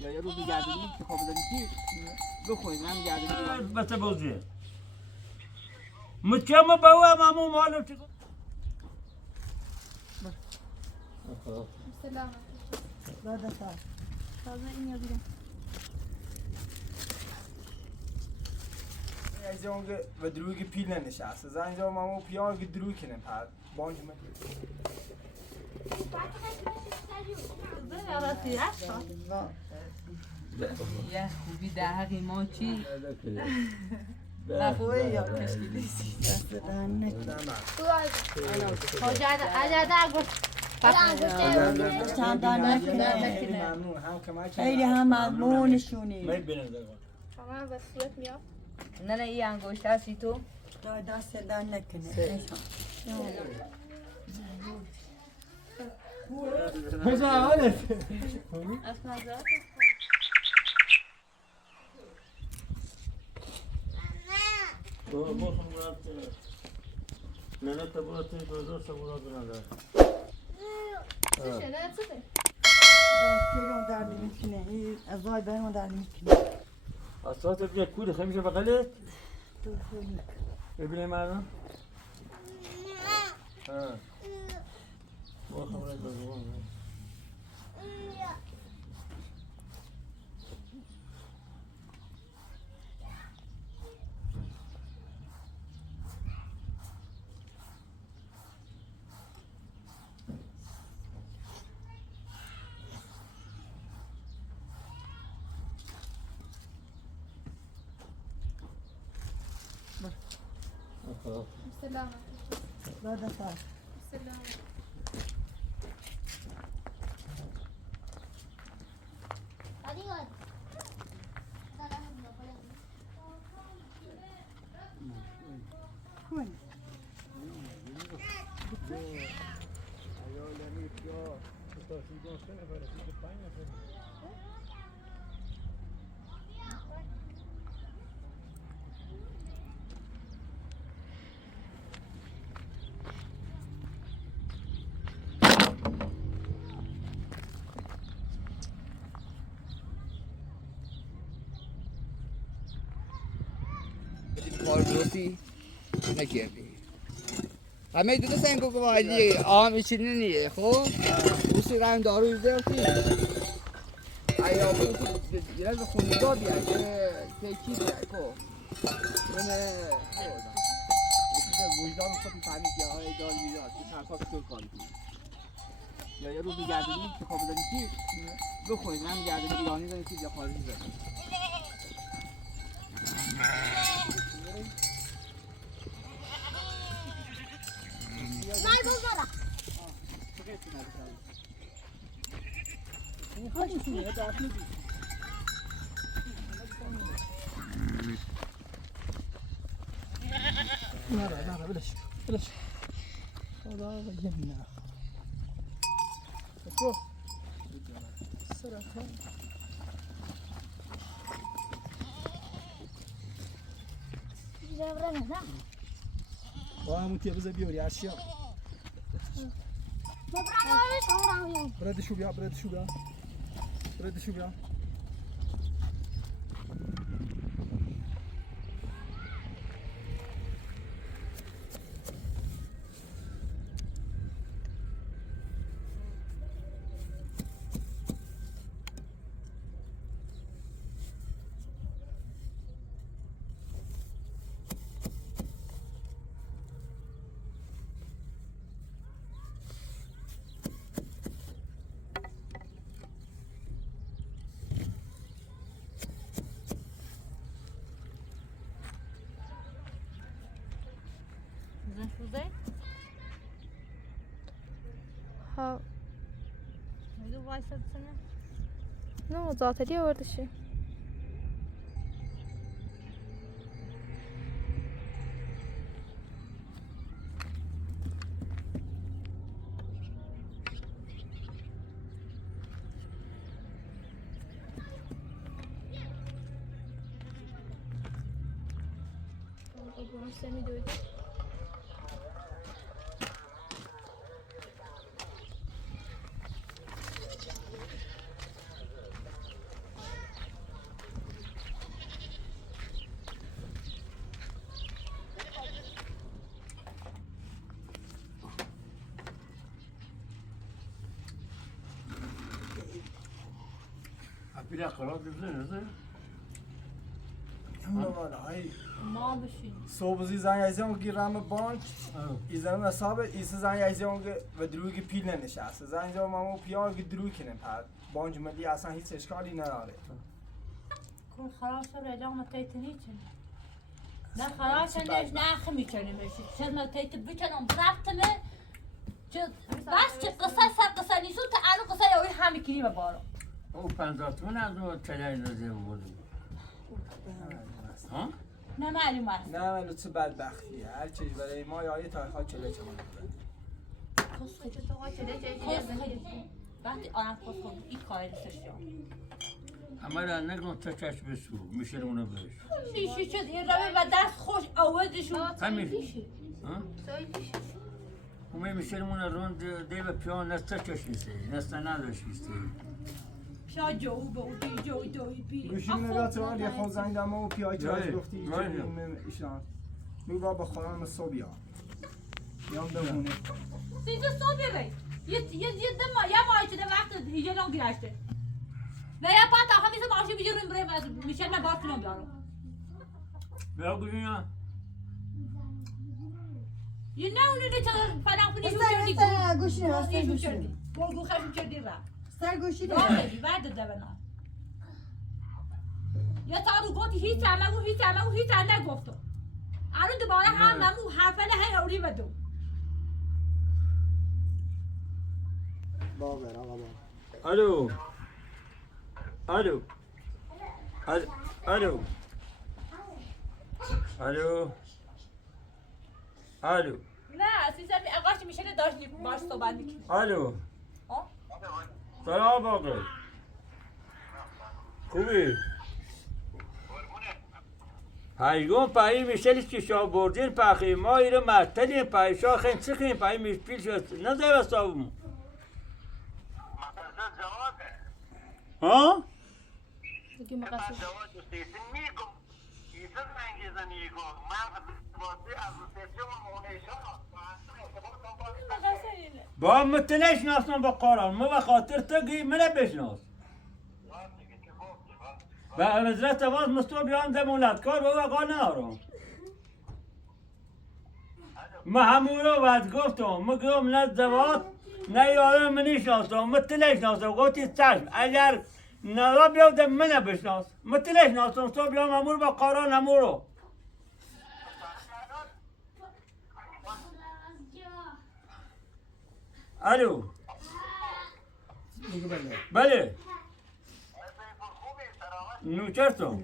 یا یه روز گردونی که خواب دادی کی بخورید من گردونی بس بوزیه مچم باوا مامو مالو چیکو سلام دادا سال تازه این یا بیرم از اونجا و دروگی پیل ننشسته زنجا مامو پیار که دروگ کنه پر بانج من یه خوبی در حقی ما چی؟ نخواه یا کشکیلی دست دهن نکنه چند دهن نکنه خیلی هم مضمونشونی شما وصیت میاد نه این انگشت هستی تو؟ دست دهن نکنه کجا حالت؟ نه تبورت دوزار سبورات نداره چه شده چه کیلو درد میکنه این ازای برمون درد میکنه اساس بیا کود خمیشه بغلت ببینیم مردم ما خبرت بزرگم سلام دادا سال سلام کن کاربردی نکردی همه دو تا سنگو گواهی آم ایچینی نیه خب اوسی رنگ دارو بردی ایابو یه از خونیگاه بیاد که کی بیاد خب اینه وجدان خودی فهمید که های دار بیاد که چرخاش کل کاری کنید یا یه روز گردونی که خواب دادی کی بخورید من گردونی ایرانی دارید یا خارجی دارید نه بلش خدا بگیم خب سرطان با همون تیه بذار بیاری اشیا بردشو بیا ها میدو وایساد سنه نه زاتری آوردشی پیله قرار دیده والا های ما بشین صبح زنگ ایزم گیرم بانک ایزم حساب ایس زنگ ایزم و دروگی پیل ننشسته زنگ ایزم مامو پیار دروگ کنه پر بانج ملی اصلا هیچ اشکالی نداره کن خلاص رو ادامه تیتنی چن نه خلاص نش نه خمی چنی میشه چه ما تیت بکنم رفتمه چه بس چه قصه سر قصه نیست تا الان قصه یاوی همه کلیم بارو او 50 تومن از اون چلای داده بود ها؟ نه معلوم است نه من چه بدبختیه هر چیز برای ما یا یه تاریخ ها چله چمان وقتی آنم خود خود این کاری دوستش دارم همه را نگم تا چشم بسو میشه اونو بهش میشه شد این روی و دست خوش آوردشون همیشه ها؟ همه میشه اونو روند دیو پیان نسته چشمیسته نسته نداشمیسته پیا جو با جو بی گوشیم نگاه من یه خود زنگ دم و پیای چاش گفتی جای. ایشان میگو با خودم صبح یا میام بمونه سیزه صبح بگی یه دم یه ماه شده وقت هیجه لون گرشته و یه پاتا همیشه ماشی بیجوریم برای میشه من باز کنم دارم بیا گوشیم یه نه اونی ده چه فلان کنی شو استر کردی استر گوشی استر گو گوشی کردی گو خشم کردی را استر گوشی داره بعد ده بنا یه تارو گفتی هیچ نگفتم الان دوباره هم نمو حرفه هی اوری بدو باور آقا باور الو الو الو الو الو نه سیزم اقاش میشه که داشتی باش صحبت میکنی الو ها؟ سلام باقی خوبی؟ هایگون پایی میشلی که شا بردین پاخی ما ایره مرتلیم پایی شا خین چخیم پایی میش پیل شد نزده بستابمون ها؟ دیگه مقصد با متنش ناسم با قرآن ما بخاطر تگی منه بشناس به حضرت باز مستو بیان دمولتکار و وقا نارم ما همون رو باید گفتم مگم نه دوات نه یارم منی شناسم متنش ناسم گفتی چشم اگر نرا بیادم منه بشناس متنش ناسم تو بیام همون با قرآن همون رو الو میگو بله بله نوچرتم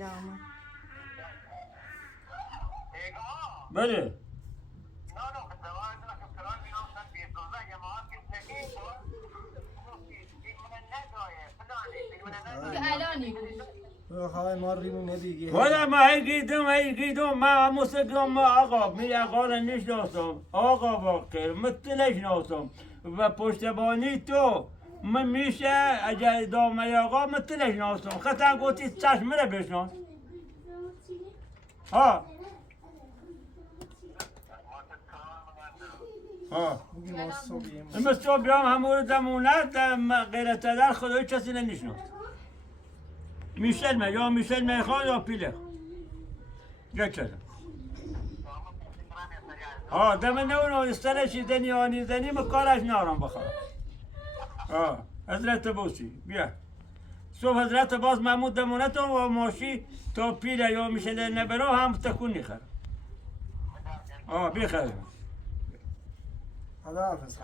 بله دیگه الانی خواهی ما ریمونه دیگه والا ما هی گیدم ما موسیقیم ما آقا می آقا را نشناسم آقا باقر متنش ناسم و پشتبانی تو من میشه اگر دامه آقا متنش ناسم خطا گوتی چشم را بشناس ها ها میگی ما صبحیم امروز تو بیام همون دمونت غیرت در خدای کسی نمیشناس میشل یا میشل میخواد یا پیله گه چرا ها دم نونو استرش زنی آنی زنی مکارش نارم بخواه ها حضرت بوسی بیا صبح حضرت باز محمود دمونتم و ماشی تا پیله یا میشل نبرا هم تکون نخر بخیر خداحافظ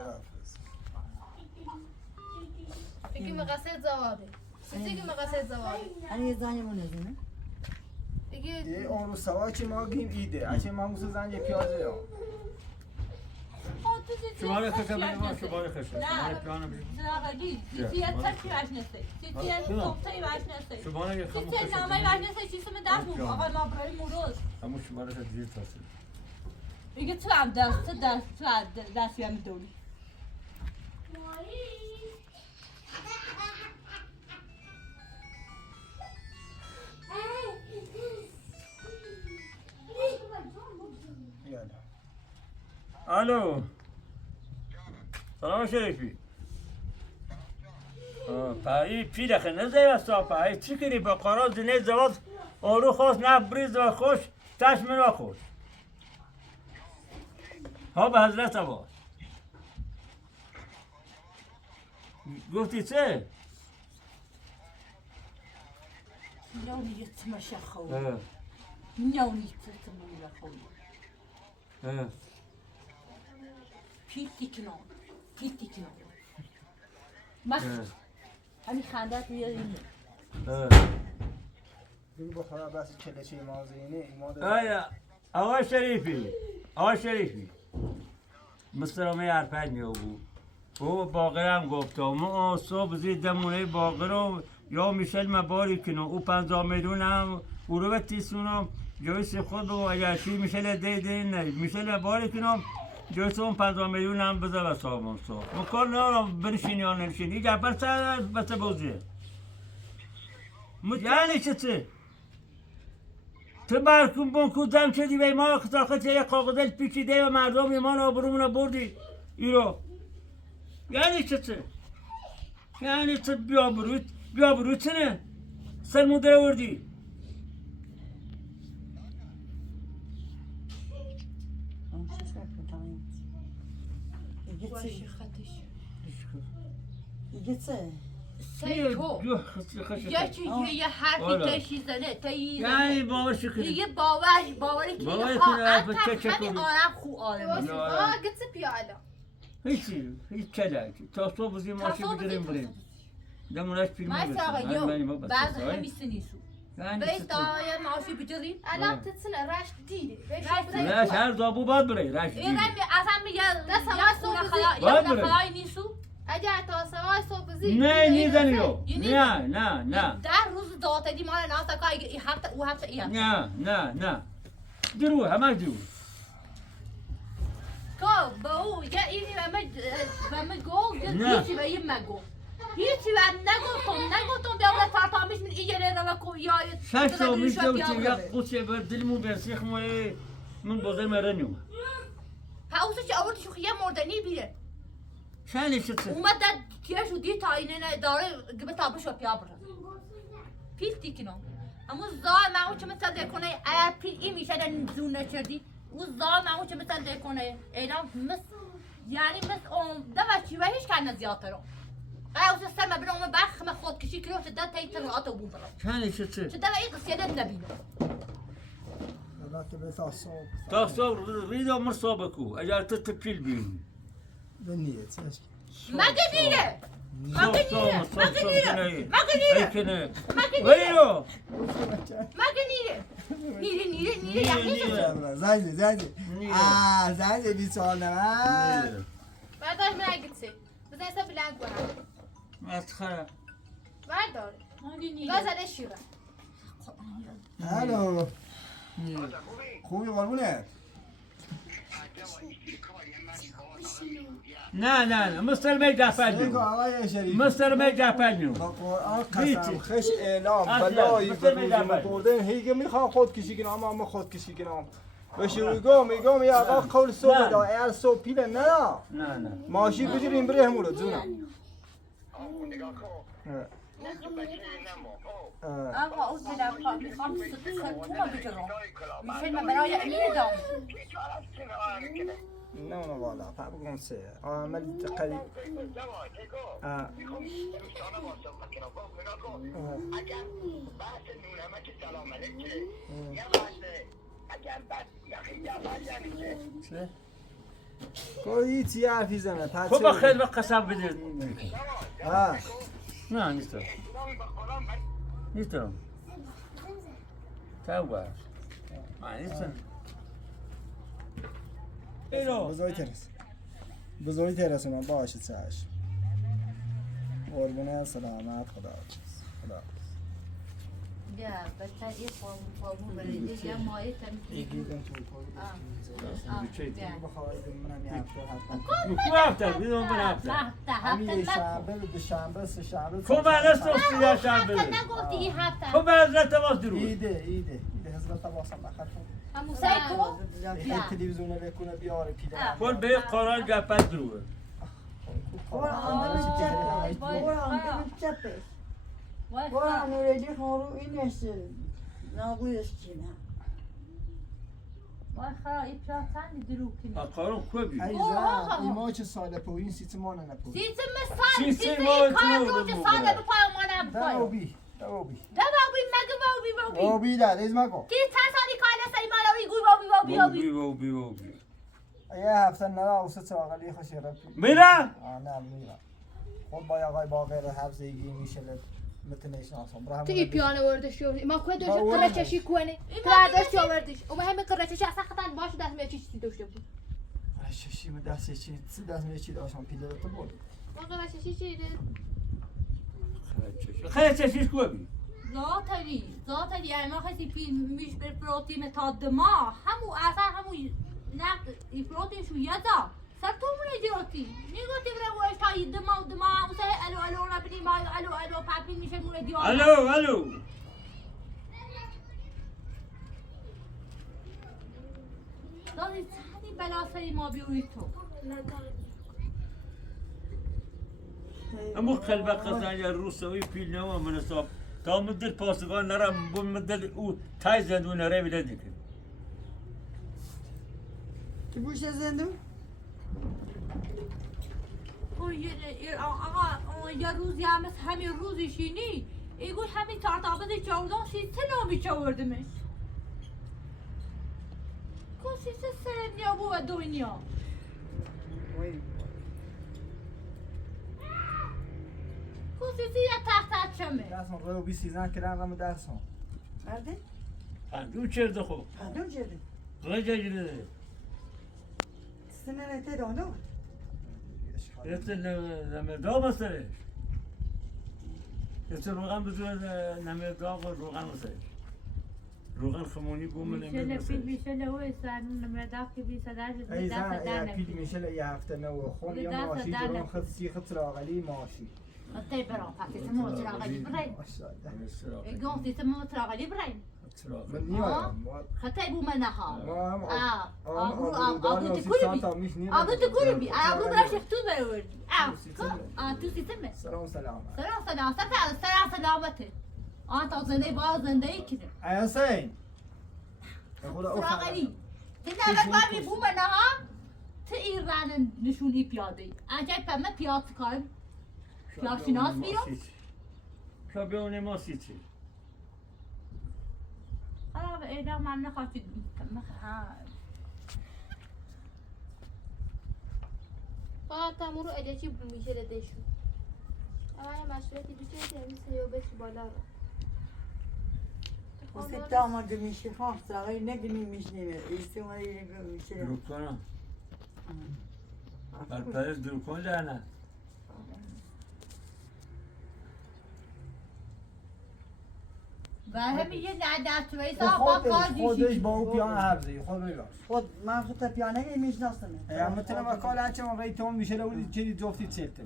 دیگه مقصد زواده دیگه مقصد زواده یه زنیمون نزونه دیگه یه اون رو سوا چی ما گیم ایده اچه ما موسو زنگ پیازه یا شما رو خشم بگم شما رو خشم نه. پیانو بگم زناقی سیتیت ترکی واش نسته سیتیت صبحی واش نسته شما رو یه خمو سیتیت نامه واش نسته چیزی من دست بود آقا ما برای موروز همون شما رو دیر تاثیر دیگه تو هم دست بیام دولی الو سلام شریفی پایی پیره که نزده وستا پایی چی کردی با قرار زنه زواج آرو خواست نه بریز و خوش تش من خوش ها به حضرت عباس گفتی چه؟ نونی یتمش خوی نونی تتمون خوی پیتی کنم مخ همین خندت میاریم بگو بخدا بس کلشه مازینه ایمان آیا آقا شریفی مسترامه حرفت میو بود او باقرم گفتا ما صبح زیدمونه باقرم یا میشل مباری کنم او 50 میلیون هم او رو بتیسونم جایش خود رو اگر چی میشل دیده نه میشل مباری کنم جایش اون 50 میلیون هم بذار بسامون صبح مکار نارم برشین یا نرشین ای جبر سر بس بوزه یعنی چه تو برکن بانکو دم شدی به ما خطاقت یه قاقدل پیچیده و مردم ایمان آبرومون بردی ایرو یعنی چه یعنی تو بیا برو چنه سر مدره وردی باشی خطش ایگه چه؟ سیکو یکی یه حرفی تشی زنه تایی یعنی باور شکر دیگه باوری که باور ها کنه، انت چه همین آرم خو آرم قلت بيالا هیچ چلاکی تا صبح بزی ماشی بگیریم بریم دمونش پیرمون ما ساقا یو بعض همی همیسه نیسو یعنی بیس دایا ماشی بجریم علام تتسنى راش دیده راش هر زابو باید بره راش این رمی اصلا میگه یا سونه باید بره. خلای نیسو اجا تا سوای صبح زی نه نیزنیو نه در روز داته دی مال ناسا که این هفته او هفته این هفته نه درو همش درو که با او یا اینی و من گول نه. هیچی و این مگو هیچی و نگوتم دولت فرطامیش من ایجا لیده و کو یا شش تا میشه و چه یک قوچه بر دلمون برسیخ من بازه مرنیم پاوسو چه آورد شوخیه مردنی بیره شانی شد اومد در تیرش و دی تاینه داره گبه تابش و پیا بره پیل تیکنم اما زای معو چه مثل کنه اگر پیل این میشه در زون نچردی او زای معو چه مثل کنه اینا یعنی مثل اون دوشی و هیچ کنه زیادتر رو قیاس سرم بنام بخم خودکشی کنه چه در تایید رو آتو بون برم شانی شد چه در این قصیده نبینم حالا که به تا صبح تا صبح ریدا مر صبح کو اگر تو تپیل بیم به نیت مگه دیره زنگ بی سال نمید بردار من اگتسی بزن ایسا بلند کنم مسخره بردار بزنه شیره هلو خوبی قربونه نه مستر می جفت بگو میو آقای شریف مستر می جفت میو با قرآن هیچی. قسم خش اعلام اصلا. بلایی مثل به می‌دم. روزم برده هیگه میخوام خود کشی کنم اما خود کشی کنم به شروع میگم یا آقا قول صبح نه. دا ایر صبح پیله نه ماشی بگیریم بره همون رو جونم آقا اون تلفن میخوام ستون بجرم میشه من برای امیر دام نه والا بگم سه عمل قریب کوئی چی حرفی زنه خب خیلی وقت قسم بده نه نیستم توبه نیستم بزرگی ترس من باشه چشم قربونه سلامت خدا یا بچه یه فرمون برید یا مایه تمیز کو هفته بیدون بر هفته همین شنبه دوشنبه سه شنبه کو بعد از توستی یا شنبه نگفتی این هفته کو بعد از تماس درو ایده حضرت واسم بخاطر همون سیکو تلویزیون بکنه بیاره پیله کل به قرآن جفت درو برو آن چپه برو آن چپه وای برو خرا آن اوریدی خورو اینش نابودش کنه وای خرا این پیاتن دروغ کنی اقارم خوبی ایزن ایما چه ساده پوین سیت ما نپوین سیتم مثال سیتم سیتم ما این کار تو تو چه رو ساله ببره. بپای مانم دا بپای اوبی دا اوبی ده بابی مگه بابی اوبی دا دیز مکو کی تاسانی کالا سری مالاوی گوی بابی بی یه هفته نرا اوسط سراغلی خوشی رفتی میرم نه میرم خود با آقای باقر حفظگی میشه متنش ناسم تو این پیانه وردش شو ما خود با داشت اون قرچشی کنه قراداش وردش و همه قرچشی اصلا خطن باشه دست میاد چیزی داشته بود ششی من دست چی دست می چی داشتم پیله تو بود ما قرچشی چی خیلی چشیش خوبی زاتری اما خیلی فیلم میش بر پروتین تا دما همو اصلا همو نقد این پروتین شو یدا سر تو مونه جاتی نیگوتی برای وش تا دما اوسه الو نبینی ما الو پاپی میشه مونه دیوار الو دادی چندی بلا سری ما بیوی تو امو قلب قصان یا روسوی پیل نوا من صاب تا مدل پاسگان نرم بون مدل او تای زندون نره بیده دیکن کی بوش زندو آقا یه روز یه همین روزشینی ایگوش همین تارتابه چاودان سیسته نامی چاوردمش کو سیسته سرنیا بو و دنیا کو سیسته یه تحت چمه دستم رو بی سیزن که رقم درسم مرده پندو چرده خوب پدوم چرده غجا جده سنه نته دانو یه نمدام سرش یه روغن بزور نمدام و روغن سرش روغن خمونی بوم نمدام سرش میشه اوه سن نمداف که بی صداش ایزن یه پیل میشه یه هفته نو خون یا ماشی جلون خد سیخ سراغلی ماشی قطعی برام پاکی سمو تراغلی برای ایگون سی سمو تراغلی برای من نیارم خطعی بو من ها ما هم آبو تکوری بی آبو براش اختو بروردی تو سیستمه سلام سلام سلام سلامته تا زنده با زنده ای کنه حسین تراغلی تنه بابی بو من ها تو ایران نشونی پیاده عجب پمه پیاده کار پیاشناس بیرون شابیون ما سیچی خراب اینا من نخواستید فقط تمو رو اجاچی میشه دشون اما مسئولیتی دوچه تمیز یا بچی بالا رو واسه داماد میشه خام سراغی نگنی میشنیمه ایستی اومده میشه دروب کنم برپرست دروب کن لعنت و همین یه ندستوی ساقا خودش با او پیان حفظی خود بیراش خود من خود پیانه میشناسم اما میتونم اکال هرچه من رای توم میشه رو چیزی جفتی چلته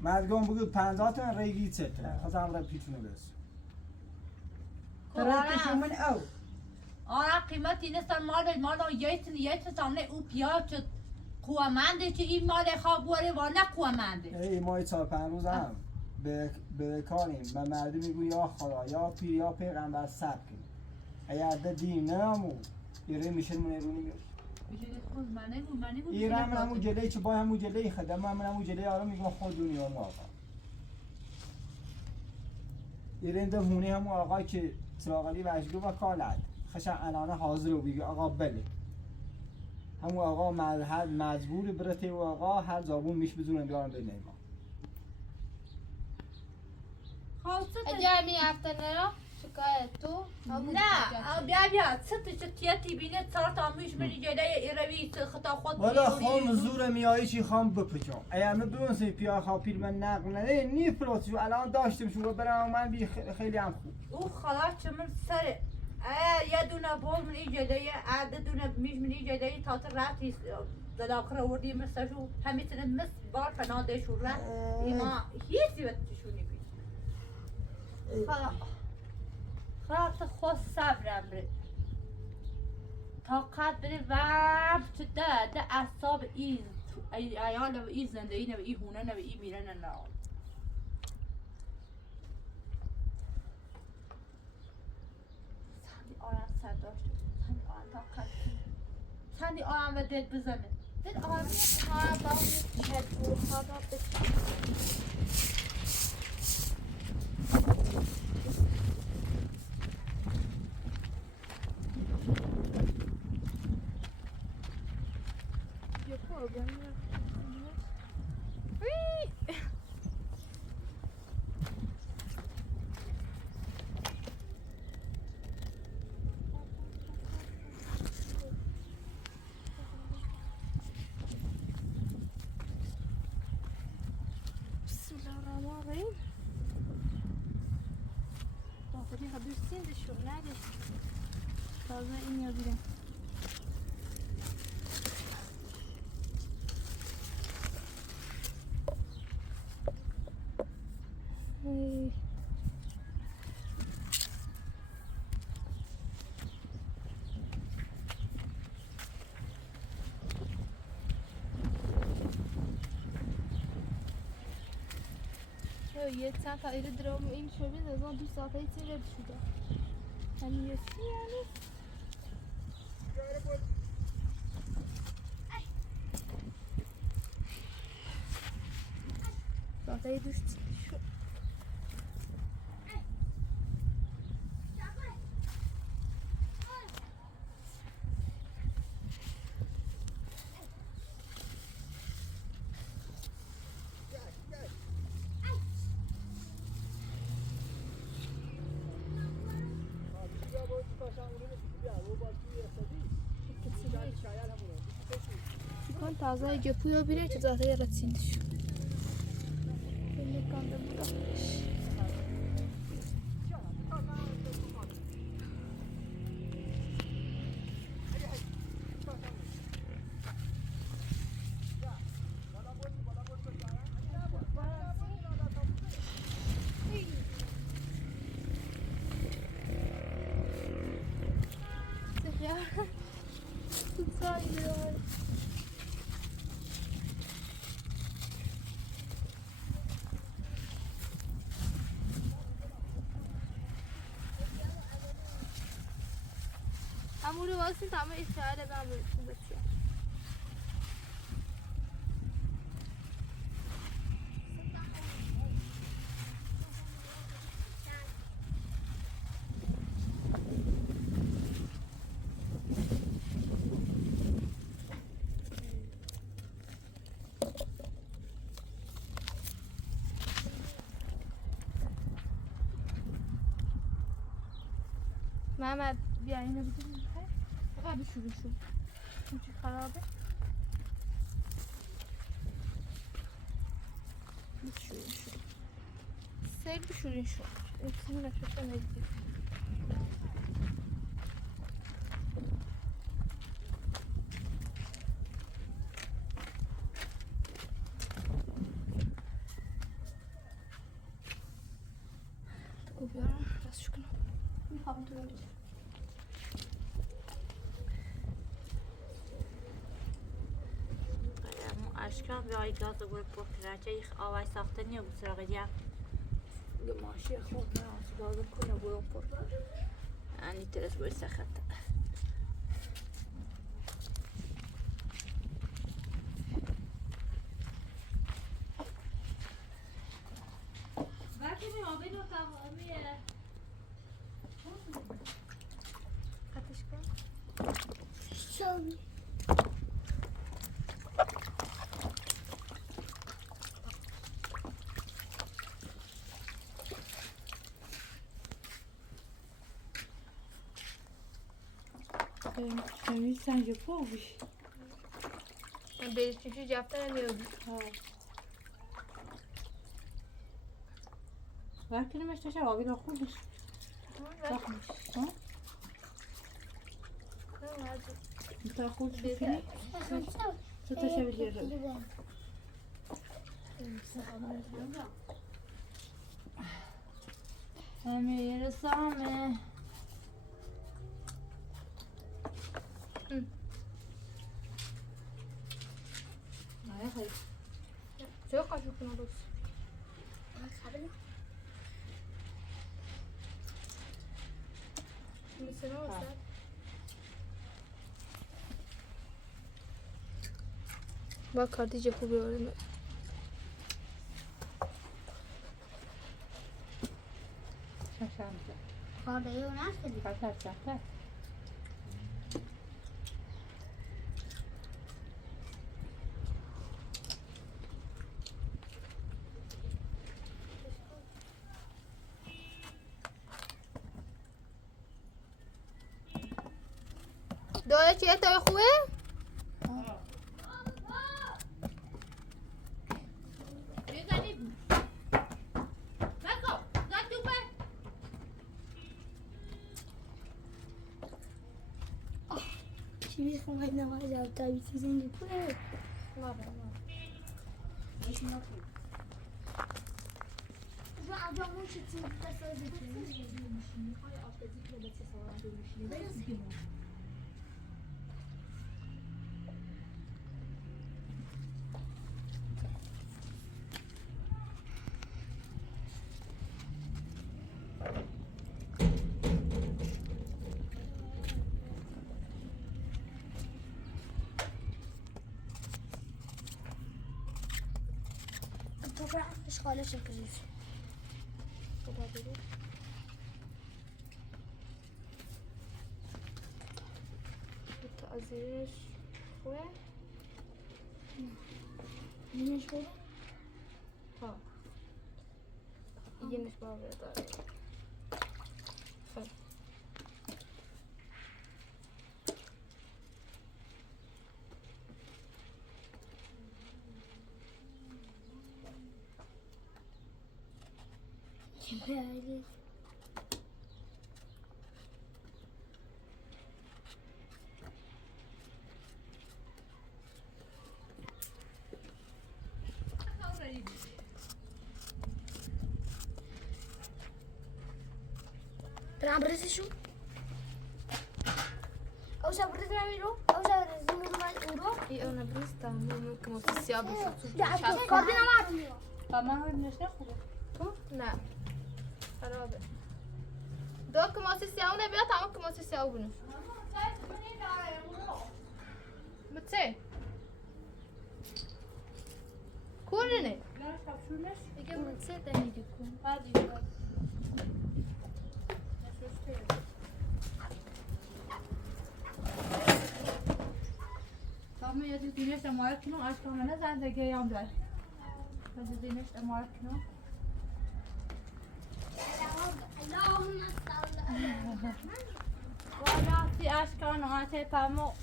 مردگان بگید 50 تا ریگی چلته خواست هم رای پیتونه برس ترکشون من او آره قیمتی نیستن مال یه تانه او پیاد شد قوامنده که این مال خواب بوره و نه قوامنده ای ما 4-5 روز هم به کاریم و مردم میگو یا خدا یا پیر یا پیغمبر سب کنیم اگر ده دیم نمو ایره میشه من ایرونی میگو ایره همون جلهی چه با همون جلهی خدم همون جلهی آرام میگم خود دنیا ما آقا ایره این ده هونه همون آقای که سراغلی وجگو و کالد خشن انانه حاضر رو بگه آقا بله همون آقا مجبور برته و آقا هر زابون میش بزونن بیارم به نیما اگر می هفته نرا شکایت تو نه بیا ست تیتی بینه چهار تا میش منی جلوی ایروی خطا خود والا خام زور میایی چی خام بپچم اگر من بونسی پیا خاپیر من نقل نده نی پروتشو الان داشتم شو برام من بی خیلی هم خوب او خلاص چمن سر یه دونه بول من این جلوی عده دونه میش منی جلوی تا رفتی در آخر آوردی مثل شو همیتونه مثل بار فناده شو رفت ایما هیچی بتشونی بی خلاص خود صبرم بره طاقت بره وب تو ده اصاب این ای عیال و ای زندگی نه و ای هونه نه و ای میرن نه سندی آرام سر داشت سندی آرام طاقت سندی آرام و دل بزنه دل آرام ها با چطور ها با یه پروگرام بسم الله الرحمن الرحیم داخلی ها برسین دشو ندش تازه این یا بیرم یه چند تا ایره درام این شبیه از آن 2 ساعته ای تیم رد شده همین یه چی یعنی ساعته ای دوست شد چیکار تازه گپویا بیره که زاده رسیدش نکن ده بودا همونو واسه تمام اشاره دارم بچه محمد بیا اینو بزنیم فقط شروع شد این چی خرابه شروع شد سیل شروع شد اکسیم نشد نزدیک بیارم راستش کنم میخوام تو رو بده اشکال بیایی گاز رو برد پرتراچه ایخ آوای ساخته نیه بود سراغ دیم گماشی خود نه آسو گاز کنه برون پر یعنی ترس باید سخته بکی می آبی رو تمامیه قطش کن شون شمیز سنج پو بیش بریز چشو جفتر نیودی بکی نمیش تشه آبی رو خودش تخمش تا خودش بکنی تو تشه بجیره امیر سامه خیلی چه قاشق کنم بس میسنه واسه با کارتی چه خوبی آورده کارده اون هست که داره چیه تا خوبه؟ چی میخوام خیلی نماز جواب تایی چیزی پوله تو برعکسش خالص شکریز ازش خوبه؟ اینش بود ها یه نش باقی داره خب چه بیایی برام برسشون او سابرز نمیرو او سابرز نمیرو ای انا برستا ممكن ما في السياب ده کارد نمار ماما نشته خوبه نه خرابه دو کماسی سیاه نبیا تمام کماسی سیاه بونه متى كورني لا شافشونش يجي متى تاني يكون هذه Tamam ya dinleş amar kino aşk olmana sen de geyam der. Hadi dinleş amar kino. اللهم صل Valla si aşk olmana te pamo.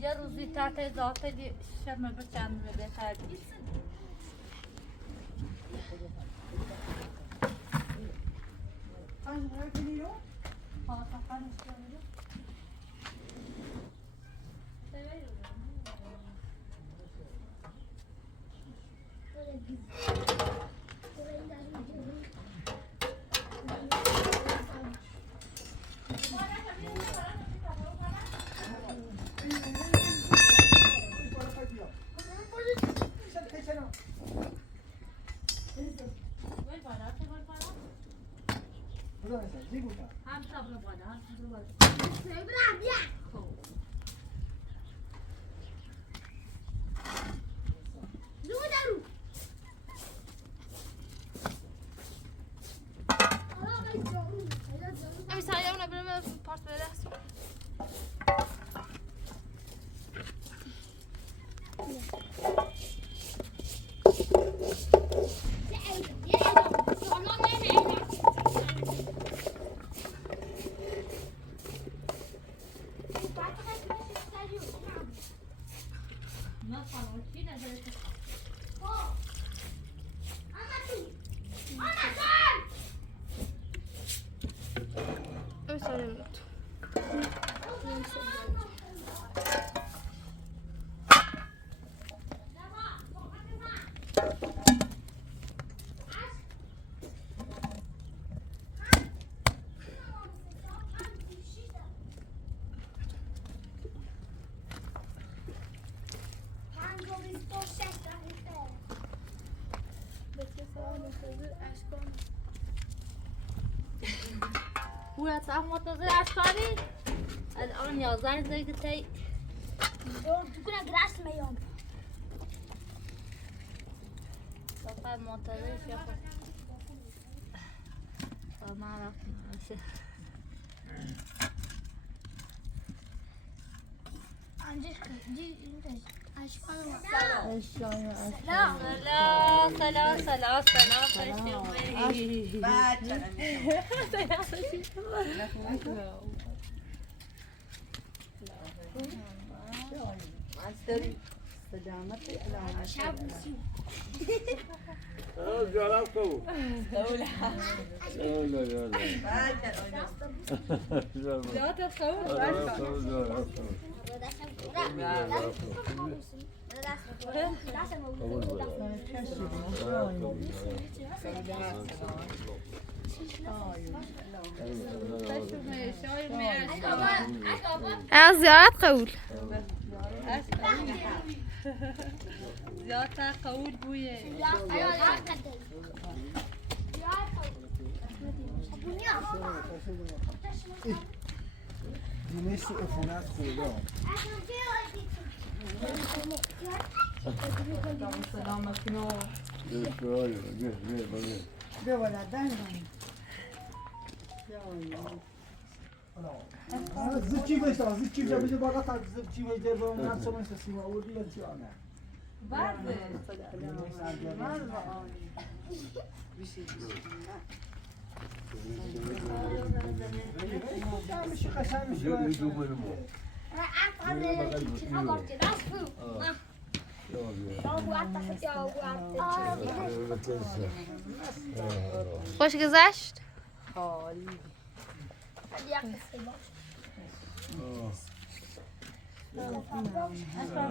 Ya ruzi tarte zaten di şerme bıçan ve beter gitsin. Hangi bırakılıyor? Ha takan istiyor. هم صبر بالا هم صبر بالا أبي ساعة قبل ما بارت بلا ما خلاص کی نداره أبي ساعة نمت هو صح منتظر اشکاری الان 11 دقیقه تی تكون أجرعت ما يوم فقط منتظر شو ما اعرف عندي أشكال سلامتي جربتو لا تتخوف از زیارت قبول زیادتر قبول بویه دینش عفونت خورده سلامتی نو بیا بالا زکی بسا زکی بسا بالا تا زکی بسا با من سو من سیما اودی چی آنه برده میشه قشنگ میشه خوش گذشت خالی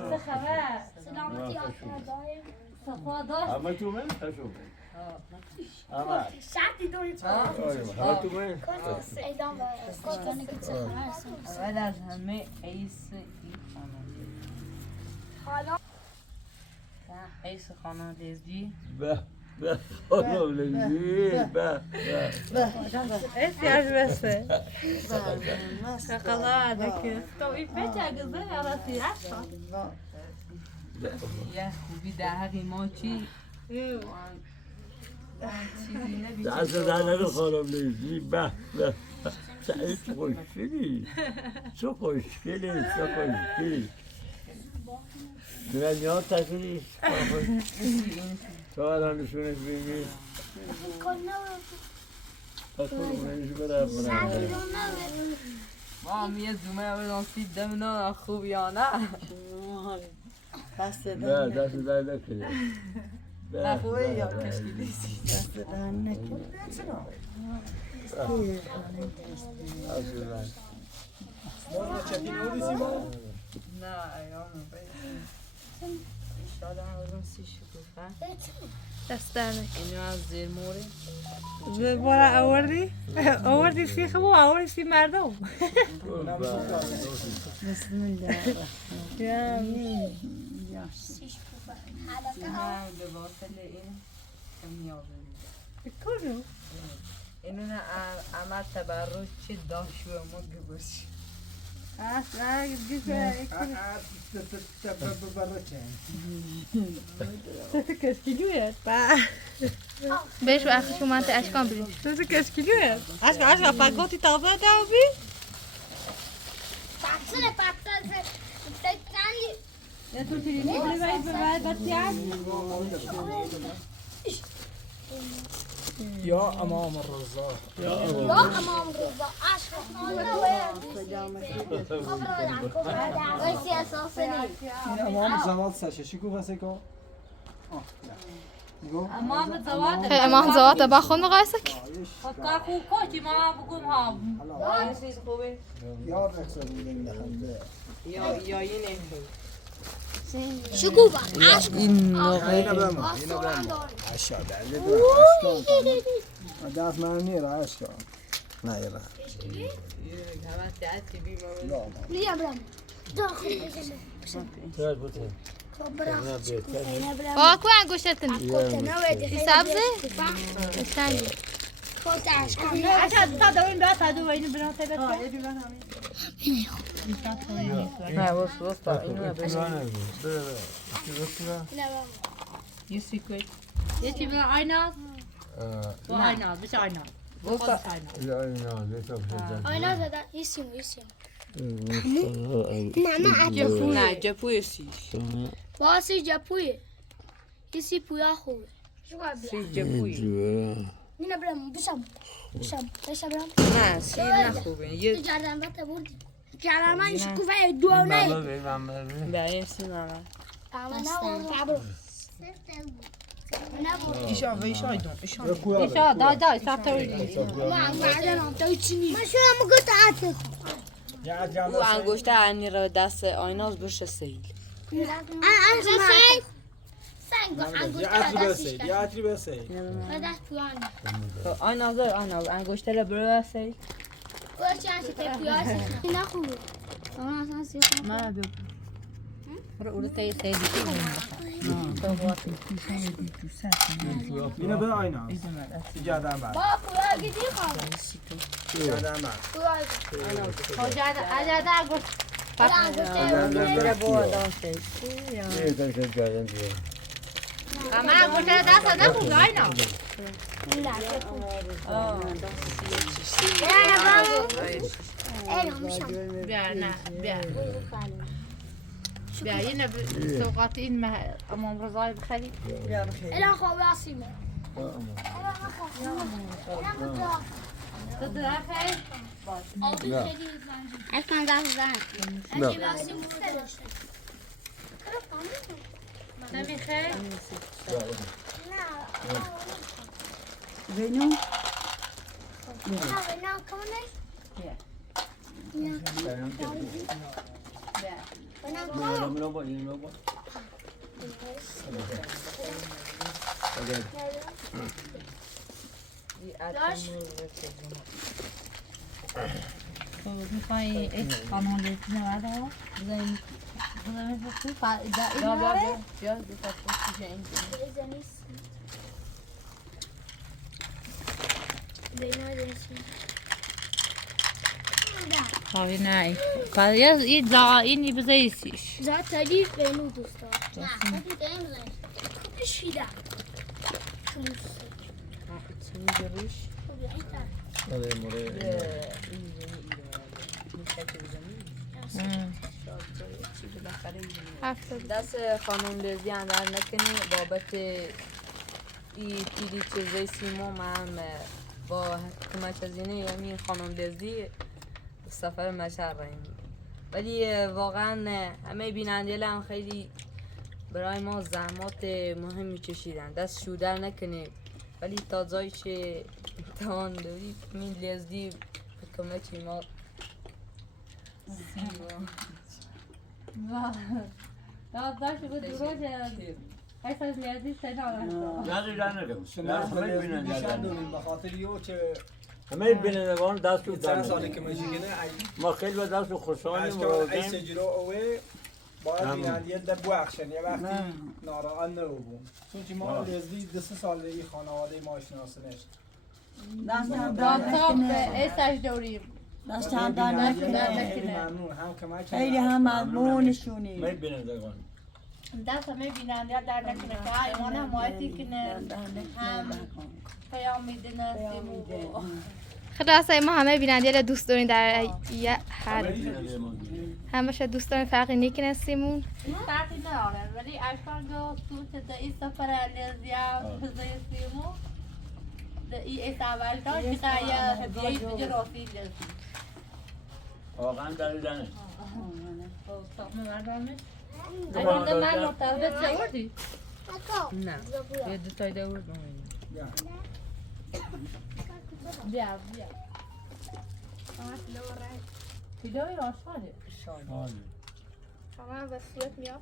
چه خبر سلامتی صفا داشت همه تو من خشم همه ساعتي دوري همه تو من ايضا كنت اول از همه عیس این حالا خانه عیس خانه لزبی به به خانم لنجی به احتیاج بسته قضا عدکه تو این بچه گذاره عرصی هشتا یه خوبی در حقی ما چی دست زنه خانم لنجی به به سعید خوشگلی چه خوشگلی چه خوشگلی دنیا تشریش تو الان نشونش بگی خانمش برای ساعتي برای ما میه زومه اول آنسی دمنا خوب یا نه دست نه دست در نکنه نه خوبه یا کشکیلی دست دهن نکنه ما چکی نوری سیما نه ایام ایشالا هم سی شکوفه دست در نکن اینو از زیر موری بارا آوردی فی خبو آوردی فی مردم بسم الله نه به باطل این کمی آورد کنو اینو نه عمل تبرک چه داشو ما گبرشی کشکیلویه بهش وقتی شما انت اشکان بریم کشکیلویه اشکا فقاتی تابه داوی pazzone pazzone peccani یا تو تیری میبری باید ببرد بطیان یا امام الرضا لا امام رضا اشرف ويسي اساسني این امام زواد سشه شکو بسه که نگو اما به زواده امام زوات با خود مقایسه کن فقا خوب کچی ما بگم ها این چیز خوبه یا رقصه بودیم دخنده یا این شكوبا اشرف این اینو بما اینو بما اشیا درده دو اشکان دست من نیره اشکان نه یه همه تعتی بیم لا ليه برام داخل ترد بوده خب برام اینا برام بابا کو انگشتتون کوتنا ودی این سبزه؟ چند کوتاش کنه عشان تا دوين بقى تا دوين بنات بس نه واسه اینو يسي كويس يسي بلا عينات عينات مش عينات آینا زدن یسیم نه جپوی سی واسی جپویه یسی پویا خوبه سی جپوی مینا برم بشم برم نه سی نخوبه یه جردن بات بردی جردن من شکوفه دوونه به این سی ماما ایشان و ایشان دون ایشان ايش دا ساعتين مشو گفت عاطف او انگشته انی رو دست آیناز بشه سیل آیناز انگشته رو برو سیل ما بیو رو تایی سیلی اینو به آینا جردن بعد جردن بعد بیا یه سوقات این امام رضای بخری الان خواب عصیمه تو درخه افکن دستن نمیخه بینو نه کامنش میخوایی ایک قانون لیتی نورده ها بزنیم بخوی این نوره خواهی نه این جا اینی بزاییسیش زاد تعریف بینو دوستا نه شیده دست خانم لزی اندر نکنی بابت ای پیری چیزای سیمو من با کمک هزینه یعنی خانم لزی سفر مشهد راییم ولی واقعا همه بیننده هم خیلی برای ما زحمات مهمی کشیدن دست شودر نکنه ولی تا جایی که توان داری این لزی به کمک ما داشت بود دروژه احساس لیازی سنان همه بینندگان به خاطر یو که همه بینندگان دست رو چند در سالی که مجیگنه ما خیلی به دست خوشحالیم و اشکال ای راضیم سجرو اوه باید بینندیه در بوخشن یه وقتی ناراحت نبود چون که ما لزدی 2 سال این خانواده ما شناسنش دانتاق ایساش دوریم دست هم در نکنه خیلی ممنون هم کمک خیلی هم مضمونشونی همه بینندگان دست همه بیننده در نکنه که ایمان حمایتی کنه هم پیام میدنه سیمو خلاصه ما همه بیننده دوست داریم در یه حد بیننده ما همش دوست داریم فرقی نیکنه سیمون فرقی نداره ولی اشکال دو سوت در این سفر لزیا فضای سیمو در این اول داشت که یه هدیهی بجه راستی لزی واقعا دلیدنه ساقم مردمه اگر من مرتبط چه نه یه دوتای دور بیا ویدیوی راشاده شما وصیت میاد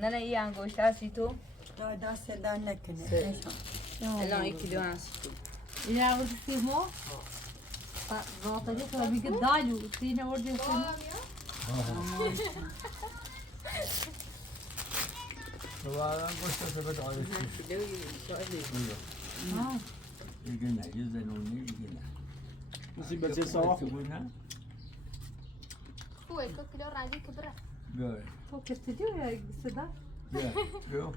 نه نه این انگشته هستی تو دست در نکنه الان 1 کیلو هستی تو این اول سیمو باطلی تو میگه دالو سینه ورده سیمو تو الان گوشت سبت آیش دیگه نه یه زنونی دیگه نه مثل بچه صاف بود نه خوبه که کیلو رنگی که بره بیاره تو کسی دیو یا صدا بیا بیا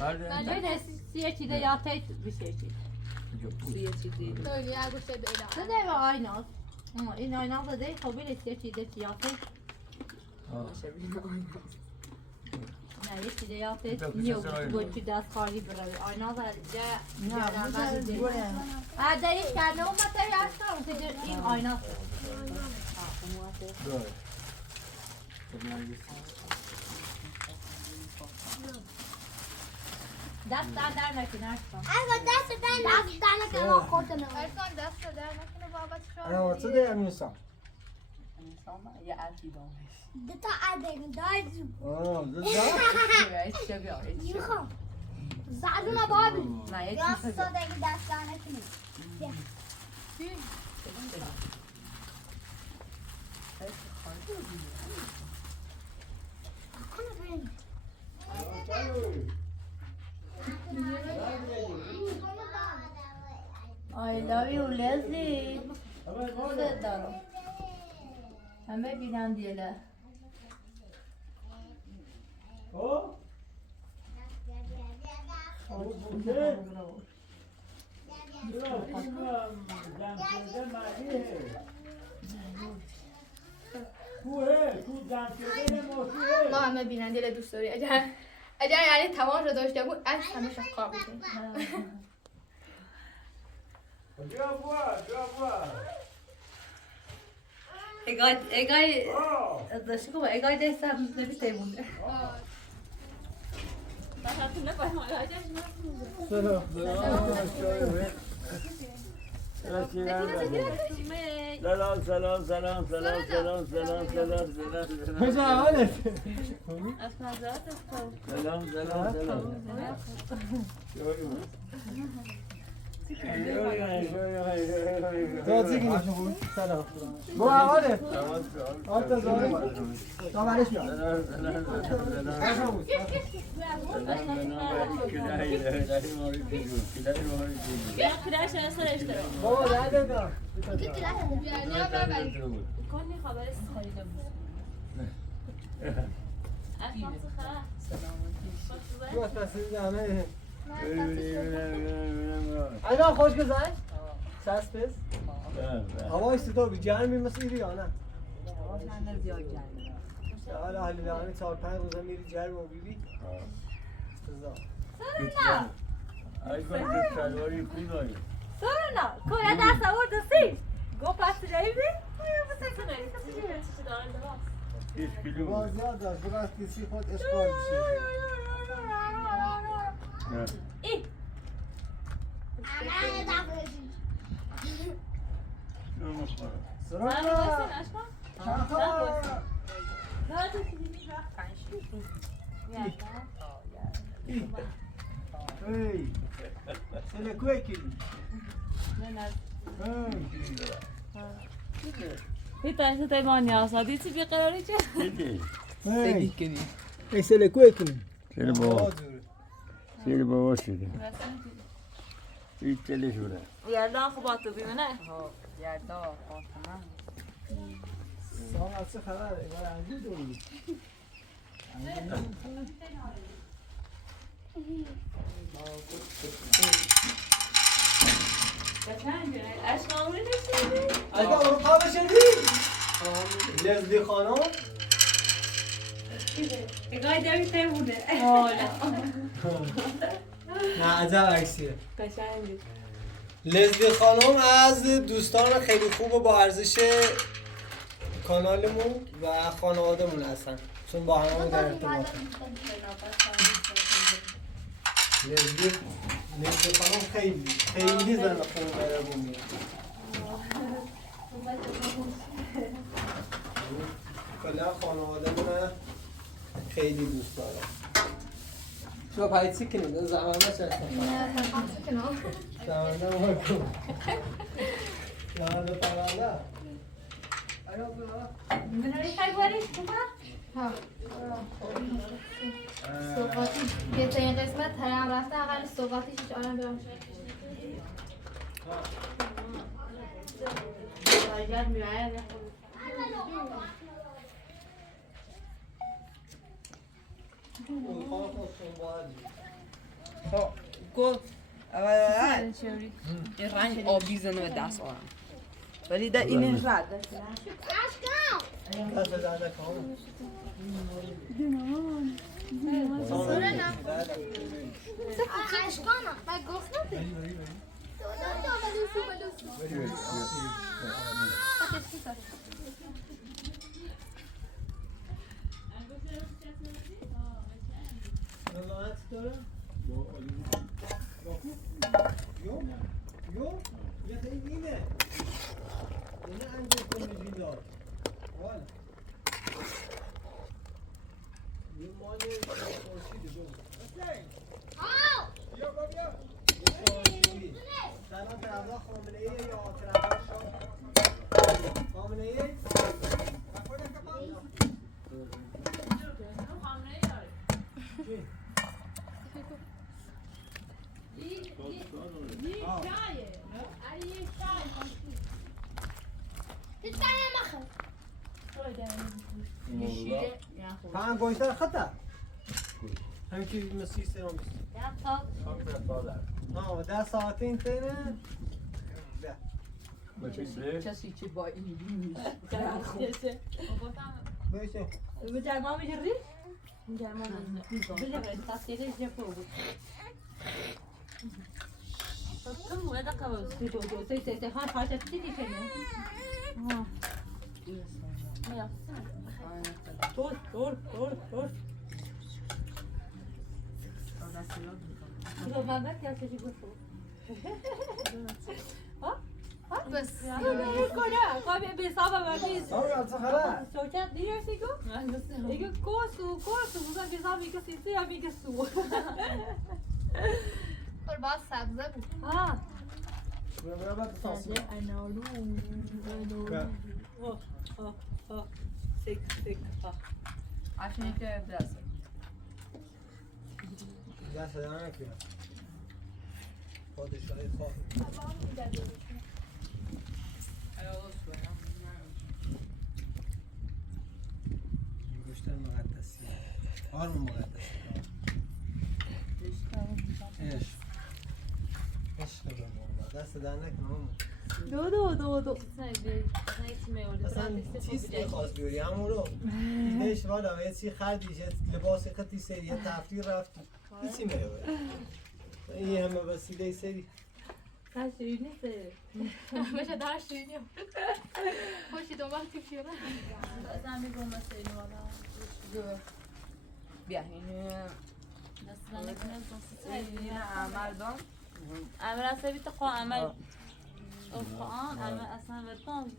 برده بله سیه چیده یا تیت بشه چی دنیا گوشه به نه ده و آیناز این آیناز ده خب بیلی سیه چیده یا تیت نه یه چیده یا تیت نیو گوچی دست خالی بره آیناز ده نه بزن گوره دریش کرده اون مطری هستم این آیناز بیاره دست در نکنه اشکان دست دست ما خوردن ارسان دست در نکنه بابت انا واسه ده امیرسان دتا عدن دایز آه میخوام زعلونا بابی یا سادگی دست نکنی I love you Leslie دوست دارم همه بینم دیله ما همه بیننده رو دوست داری اگر یعنی تمام رو داشته بود از همه شقا بودیم اگای داشتی که اگای دست هم نمیسته مونده سلام سلام سلام سلام سلام سلام سلام سلام کجا حالت سلام سلام سلام تو چیگی نشون بود سلام بو حالت حالت زاره تا برش بیاد کجا بود بابا درده دار کنی خبر خریده بود تو از پسید همه اینا خوش گذشت؟ سس پس؟ هوای ستا بی گرمی مثل ایری یا نه؟ حالا حالی دهانی 4-5 روزه میری جرم و بیبی؟ سرنا ای کنید شلواری کودایی سرنا کویا دست آورد سی گو پس رایبی کویا بسه کنه بیست کیلو باز یاد داشت بگاه کسی خود اشکال بشه ای سرانا ای سله کوی کلی Então, tem mania, só disse que eu tinha. ای سله کوی کلی سیر بابا سیر بابا شده این تلی شده Yerden kubatı bir mi ne? یردا فاطمه سلام چه خبره؟ ایوار انجی دوری Aşk ağrı ne از اروپا بشدی؟ لزبی خانم؟ اگای دمی تیمونه نه عجب عکسیه Kaşandı. لزبی خانم از دوستان خیلی خوب و با ارزش کانالمون و خانوادمون هستن چون با هممون در ارتباط لزبی خانم خیلی زن خوب مهربونیه کلا خانوادمون خیلی دوست دارم شو پایچی کنید زمان نشد زمان نمکن زمان پرانده من ریخای باری کما سوقاتی بهترین قسمت ترم رفته اقل سوقاتیش هیچ آرام برام گفت اول این رنگ آبیزنه به دست آرم ولی در اینه رد Aşkım. دست در نکنم. Aşkım. من گفتم نظارت داره؟ یو یه خیلی اینه اینه انجام کنی دار حالا یه مال خورشیده بیا بیا سلام ترابلا خامنه ای یا ترابلا شاه خامنه ای تتكلم أخي. فهم گوشتر خطا همین که مسیح سرم و 10 ساعته این تینه کسی که با این بینی بشه به جرما میگیری؟ جرما بله تاثیر جفو بود کم ودا کاوس سی ها خاطر چی کنه دور تو مامان کیا چی گفتو بس کنه کابی به حساب وقتی آره چه خبر سوچت دیرسی کو دیگه کوسو بوزا به حساب میگه سی یا میگه سو پر باز سبزه بود ها برو بعد ساسی انالو سک عشان که درسه دست دارم نکنم پادشاهی خواه گوشتر مقدسی آرم مقدسی عشق به مولا دست در نکنم دو اصلا چیز نخواست بیاری همون رو دیدهش والا یه چی خردی یه لباس خطی سری یه تفریح رفت هیچی میباره این همه وسیله سری تشریف نیست میشه دار شیرینی خوشی دنبال تیپ شیرینی ازم میگم مثل اینو والا بیا این این مردم عمل اصلا بیت قا عمل قرآن عمل اصلا بتون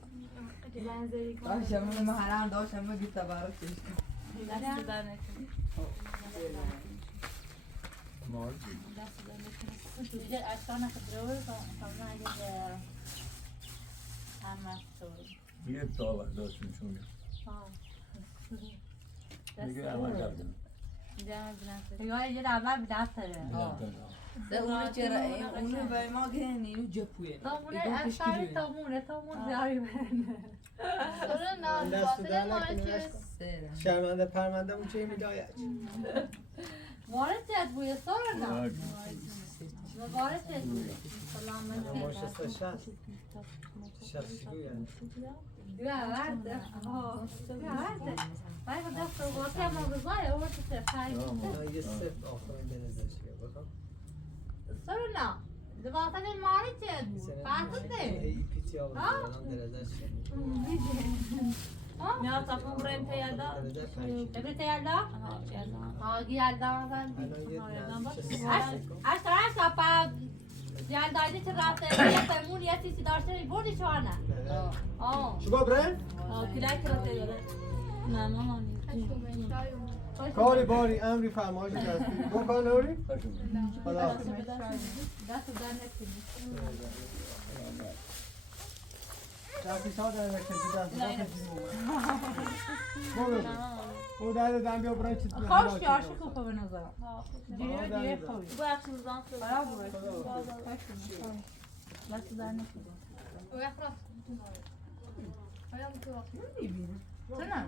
داشتم محرم داشتم مگه تبارک دست در نکنی دست در نکنی دیگر اشکان خدرور کاملا اگر عمل تو یه داور داشتیم چون دیگه اول کردم جمع بنفسه یا یه عمل بدست داره اونو چرا اونو به ما گهنی اینو جپویه تامونه اشکال تامون زیاری بنده سره نه واسه مارکه شرمنده پرمنده اون چه میداید وارد جد بوی سر نه وارد جد بوی سلام ماش شست شستگو یعنی ورده باید دست رو باسی اما بزای او تو سفری یه سفت آخرین به نظر شیه بخوام سر نه لباسه مارد جد بود فاتده ای پیچی آورد در نظر شیه میاد تاپون بریم تیادا در نظر پنکی ببین تیادا آگی یالدا اش اپا یالدایده چه رفته یه پیمون یه چیزی داشته بردی شوانه شو برن؟ کلای کرده داره نه ماما کاری باری امری فرمایش دستی برو کار نوری؟ خدا دست در نکنی دستی سا در نکنی دستی برو او دادم بیا برای چیز خوش که عاشق خوبه به نظرم دیگه خوبی بخش روزان خراب بود بس در نکنم نمیبینم تو نه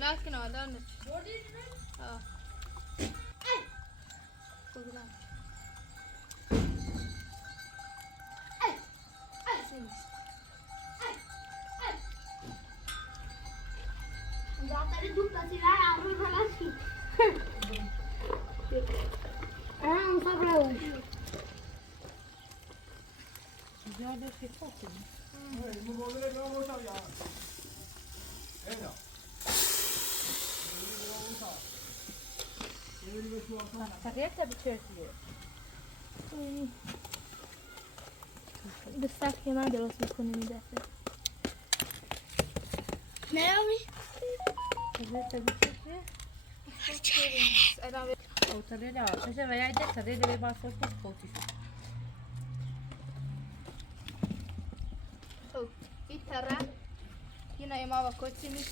لكن هذا نش تغییرت بچرتیه به سختی من درست میکنیم این دفعه نمی تغییرت بچرتیه او تغییر آتشه و یه ده تغییر به باسه خوب خوتی خب این طرف هنا ما وكوتني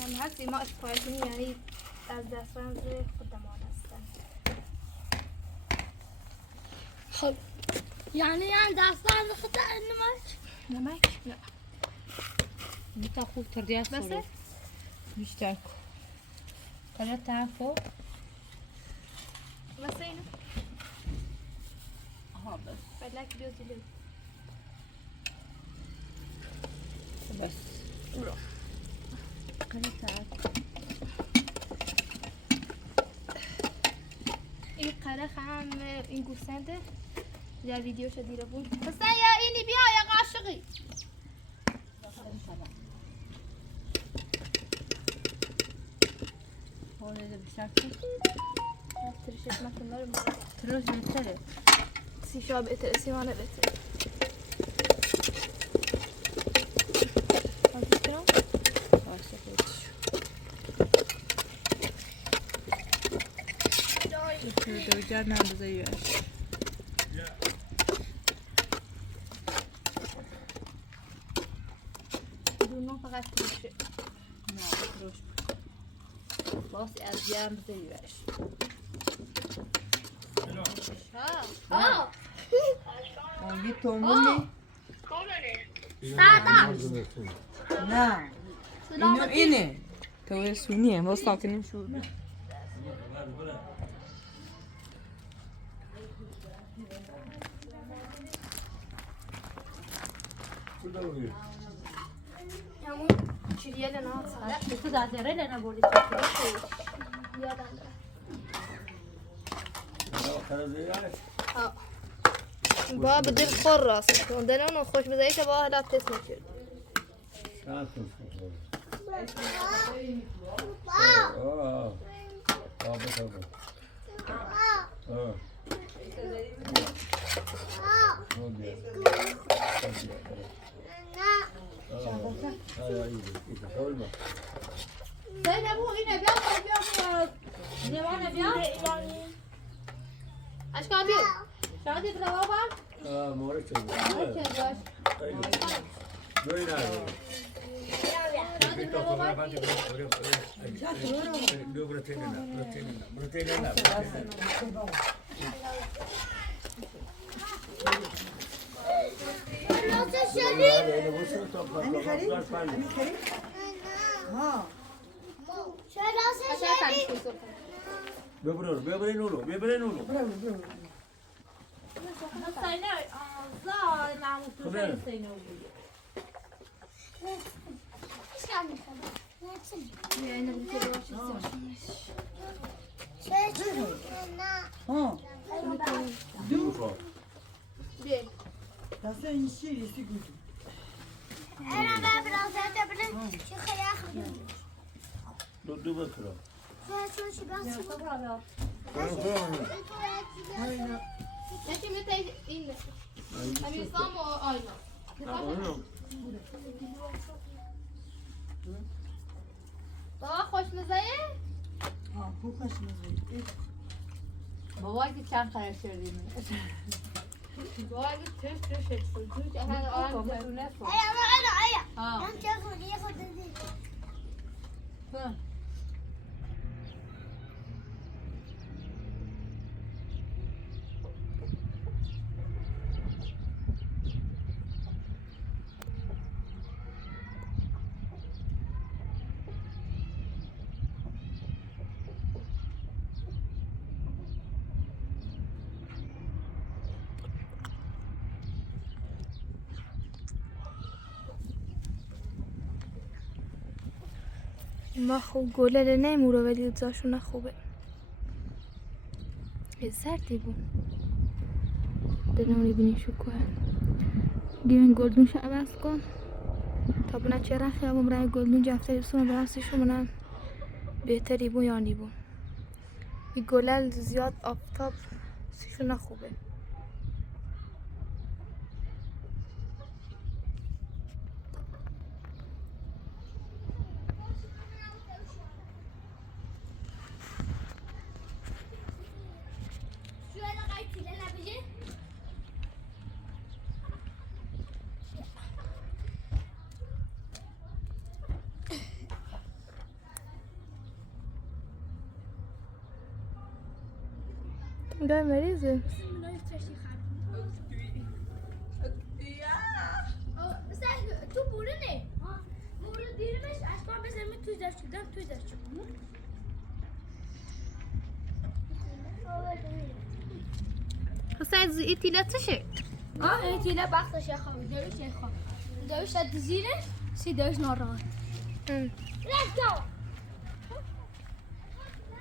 هم هسي ما اسفايتني يعني از دستان زي خدمان هستن خب يعني دستان خطأ نمك لا بیتا خوب تردیت بس خوره بیشتر کن تغییر تعفو بس اینو آها بس فلك بيوزي له بس برو تغییر تعفو این قره هم این گوسنده یا ویدیوشو دیره بود حسین یا اینی بیا یا قاشقی حالا ده بیشتر کن ترشت مکن دارم تروش بهتره سی شا بهتره سیوانه بهتره آزی کنم باشه خودش دو جر نندازه یوش دونو فقط ترشه نه تروش باسی از گرم بزه یوش ها آنگی تومونی؟ نه اینو اینه تو سونیه باز ساکنیم شو همون چیریل نه تو دادره لنا بولی یادم با بدل خور راست کن دلونو خوش بزایی که با حالا تست میکرد زینبو اینه بیا لیوان بیا اشکال بیو شادی برو بابا مورد شد چه باش دوی نه شادی برو بابا ها اشکال تنیش بسر ببرین اولو سینه زار معمول تو سینه بود ها بیه دسته این شیر یسی گوزو انا ما برازات ابن شي خياخ دو بکرا شو شي بس نشی میتونی این همین سام و آینا بابا خوش مزایه؟ ها خوب خوش مزید بابا که چند خرش کردیم بابا اگه تش شد تو هر آن انا ها انت خذي خذي ما خوب گله نمیمورو ولی زاشون خوبه زردی بود دنوری بینی شو کنن گیرین گلدون شو عوض کن تا بنا چرا خیابم رای گلدون جفته رسون براسیشو منم بهتری بون یانی بون این گلل زیاد آفتاب سیشون خوبه شو انا قاعد انا بجي ده مریضه بس تو برونه برو دیرمش اشکال بزنم تو در شدم تو در شدم حسین زی تیلتشه تیلا بختش يا خاوي دوش يا خاوي دوش الدزينة سي دوش نوران Let's go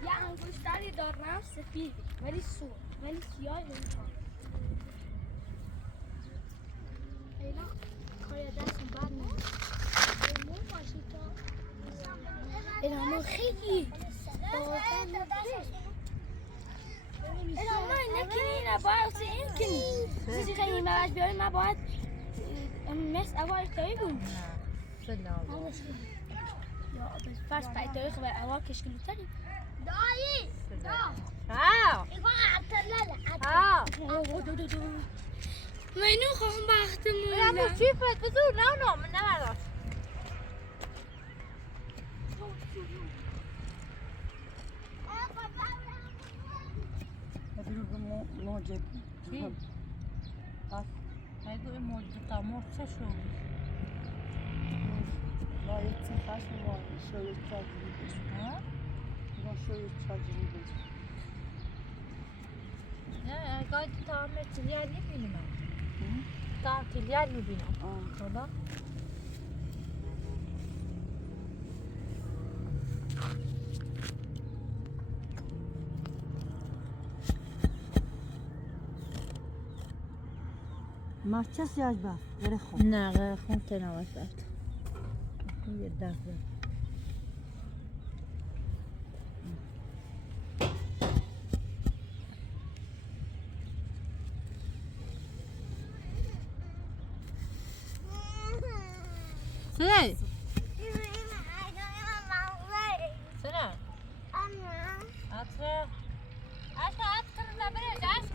يا انگشتری دارم سفید ولی ولی سیاه نمیخوام اینا کار دستم بد نیست اینا ما خیلی اینا ما نکنی اینا باید این کنی چیزی خیلی مواج بیاریم ما باید مثل اول تایی بود یا بس فرض پایتایی خب اول کشکلی تری دایی ها ایگو عطلاله ها منو خواهم بختمون اما چی فت بزور نه من نمرداش ادرو موجب چی؟ هیدو این موجود تامور چه شد؟ باید سیخش و شوی چاجری بشت ها؟ با شوی چاجری بشت نه گاهی تامور کلیار نمیبینم تام کلیار میبینم خدا مرچه سیاج با غیر خوب نه غیر خون تناوش بد یه دفعه چه؟ عطره عشق عطر نبرش عشق